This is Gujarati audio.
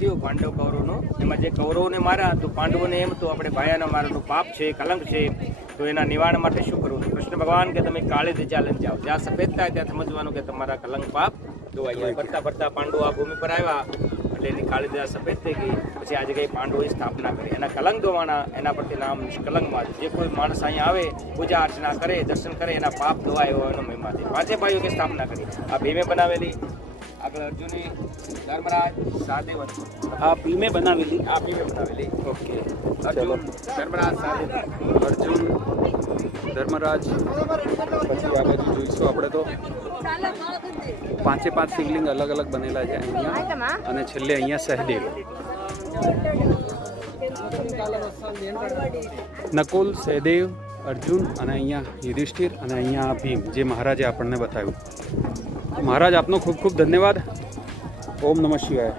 થયું પાંડવ કૌરવનું, એમાં જે કૌરવોને માર્યા તો પાંડવોને એમ તો આપણે ભાયાના મારવાનું પાપ છે, કલંક છે, તો એના નિવારણ માટે શું કરવું? કૃષ્ણ ભગવાન કે તમે કાળી ધજા લઈને જાઓ, જ્યાં સફેદ થાય ત્યાં સમજવાનું કે તમારા કલંક પાપ ધોવાઈ જાય. ભરતા ભરતા પાંડવો આ ભૂમિ પર આવ્યા એટલે એની કાળી ધજા સફેદ થઈ ગઈ. પછી આજે કઈ પાંડવોએ સ્થાપના કરી, એના કલંક ધોવાના, એના પરથી નામ નિષ્કલંકમાં. જે કોઈ માણસ અહીંયા આવે, પૂજા અર્ચના કરે, દર્શન કરે, એના પાપ ધોવાય એવો એનો મહિમા છે. પાંચે ભાઈઓ કે સ્થાપના કરી, આ ભીમે બનાવેલી, આગળ અર્જુની, ધર્મરાજ, સહદેવ, આ ભીમે બનાવેલી. આ ભીમે બનાવેલી. ઓકે, અર્જુન, ધર્મરાજ, સહદેવ. અર્જુન, ધર્મરાજ. પછી આ બાજુ જોઈશું આપણે તો પાંચે પાંચ શિવલિંગ અલગ અલગ બનેલા છે અહીંયા, અને છેલ્લે અહીંયા સહદેવ, નકુલ, સહદેવ, અર્જુન, અને અહીંયા યુધિષ્ઠિર, અને અહીંયા ભીમ, જે મહારાજે આપણને બતાવ્યું. મહારાજ આપનો ખૂબ ખૂબ ધન્યવાદ. ઓમ નમઃ શિવાય.